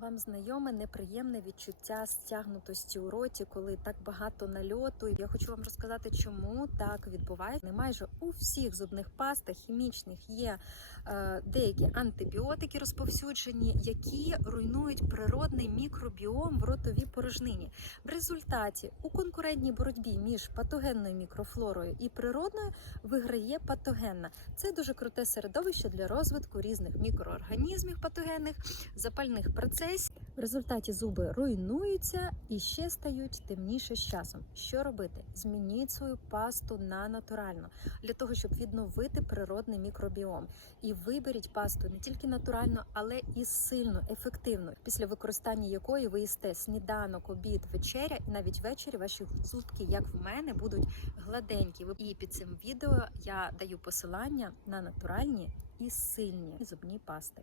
Вам знайоме неприємне відчуття стягнутості у роті, коли так багато нальоту. Я хочу вам розказати, чому так відбувається. Не Майже у всіх зубних пастах хімічних є е, деякі антибіотики розповсюджені, які руйнують природний мікробіом в ротовій порожнині. В результаті у конкурентній боротьбі між патогенною мікрофлорою і природною виграє патогенна. Це дуже круте середовище для розвитку різних мікроорганізмів патогенних, запальних процесів. В результаті зуби руйнуються і ще стають темніше з часом. Що робити? Змініть свою пасту на натуральну для того, щоб відновити природний мікробіом. І виберіть пасту не тільки натуральну, але і сильну, ефективну, після використання якої ви їсте сніданок, обід, вечеря, і навіть ввечері ваші зубки, як в мене, будуть гладенькі. І під цим відео я даю посилання на натуральні і сильні зубні пасти.